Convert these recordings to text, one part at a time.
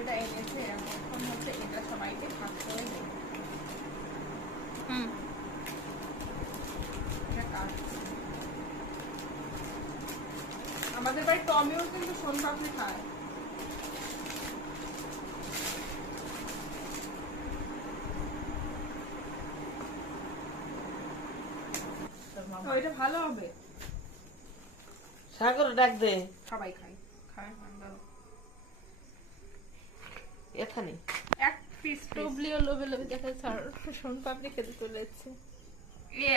এটা এনেছে এখন হচ্ছে এটা সবাইকে ভাগ করে দেবে। এটা কাজ আমাদের বাড়ি টমিও কিন্তু সোনপাপড়ি খায়। এটা ভালো হবে। সাগর ডাক দে, সবাই খায় খায় এখানে এক পিস টবলিও লোভে লোভে দেখা স্যার সোনপাপড়ি খেতে চলে যাচ্ছে।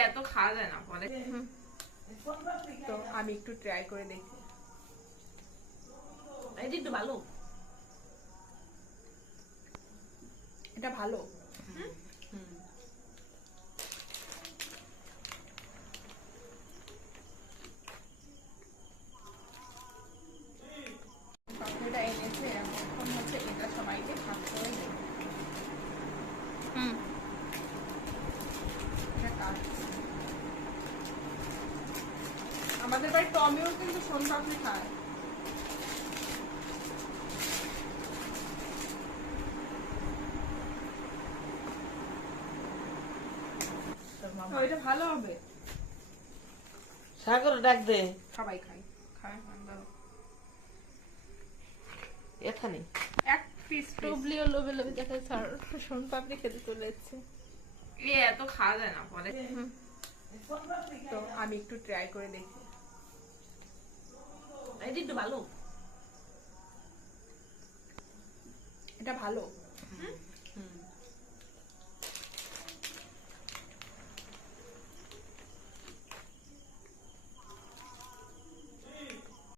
এত খাওয়া যায় না পরে। তো আমি একটু ট্রাই করে দেখি। এটা একটু ভালো। এটা ভালো। এটা এনেছে এখন হচ্ছে এটা সবাইকে ভাগ করে দেবে। এটা কাজ আমাদের বাড়ি টমিও কিন্তু সোনপাপড়ি খায়। এটা ভালো হবে। সাগর ডাক দে, সবাই খায় খায় এখানে এক পিস টবলিও লোভে লোভে দেখা স্যার সোনপাপড়ি খেতে চলে যাচ্ছে। এত খাওয়া যায় না পরে। তো আমি একটু ট্রাই করে দেখি। এটা একটু ভালো। এটা ভালো।